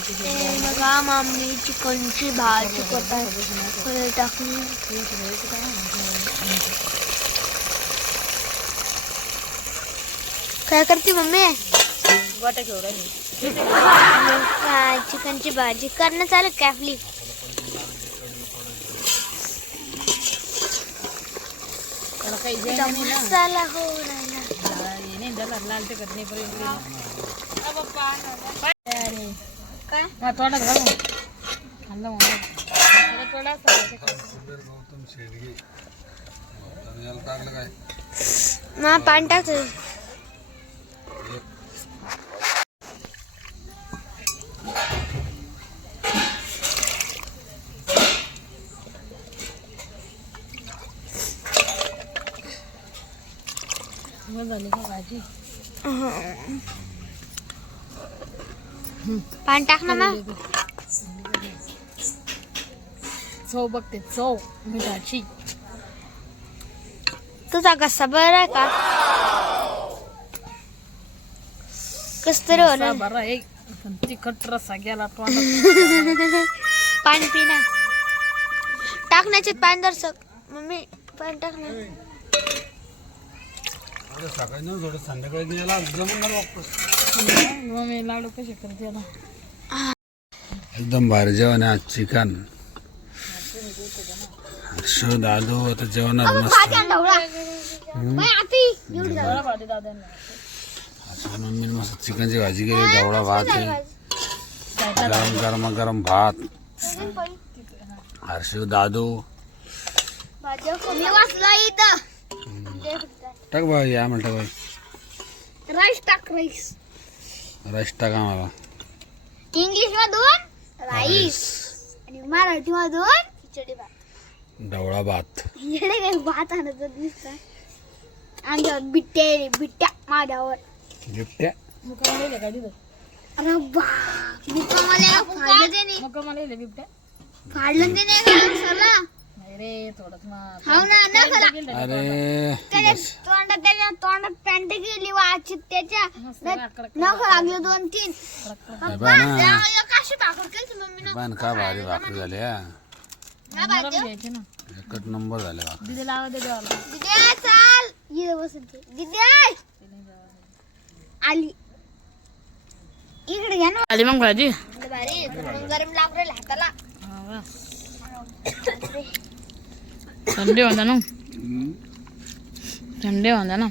हे बघा मम्मी चिकनची भाजी करतात टाकून काय करते मम्मी राहिली चिकनची भाजी करणं चालू काय आपली मसाला हो राहिला. नाही त्याला लाल तिखट नाही पर्यंत काय? हा तोंडात घालून खाल्लं थोडं असं गौतम शेडगे याला टाकलं काय झाली का भाजी? पाणी टाक ना चव बघते चव. मिठाची. तुझा कसा बरा आहे का? कस तरी होणार. बरा एक पण तिखट रस्सा गेला पाणी पिना टाकण्याचे पाणी दर्शक मम्मी पाणी टाक ना अरे सकाळी ना थोडं संध्याकाळी याला जमून घाल वापस. मग मी लाडू कसे करते ना एकदम भारी जेवण आहे आज चिकन. शोध आलो आता जेवणार मस्त. आज मम्मीने मस्त चिकनची भाजी केली ढवळा भात आहे. गरम गरम गरम भात. हर्षू दादू मी वाचलो इथं. टाक बाई या म्हणता बाई. राईस टाक राईस राईस टाका मला इंग्लिश मधून राईस आणि मराठी मधून खिचडी भात. ढवळा भात. येडे काही भात आणत दिसत? आमच्यावर बिट्टे रे बिट्ट्या माझ्यावर. बिबट्या? मुका मला का तिथं अरे बा मुका मला फाडलं ते नाही मुका मला बिबट्या? फाडलं ते नाही सरला रे थोडंच ना. हाव ना न खरा अरे बस. तोंडात त्याच्या तोंडात पॅन्ट गेली वाचित त्याच्या. नख लागले दोन तीन. हे ना भाकर केली मम्मीनं. का भारी भाकरी झाली हा? नरम घ्यायची ना. एकच नंबर झाले भाकरी. दिदी लावा दे देवाला दिद्या चाल. ये बसून दिद्या आली. इकडे घ्या ना. आली मग भाजी भारी गरम गरम लागू राहिलं हाताला. ना हम्म. थंडी होता ना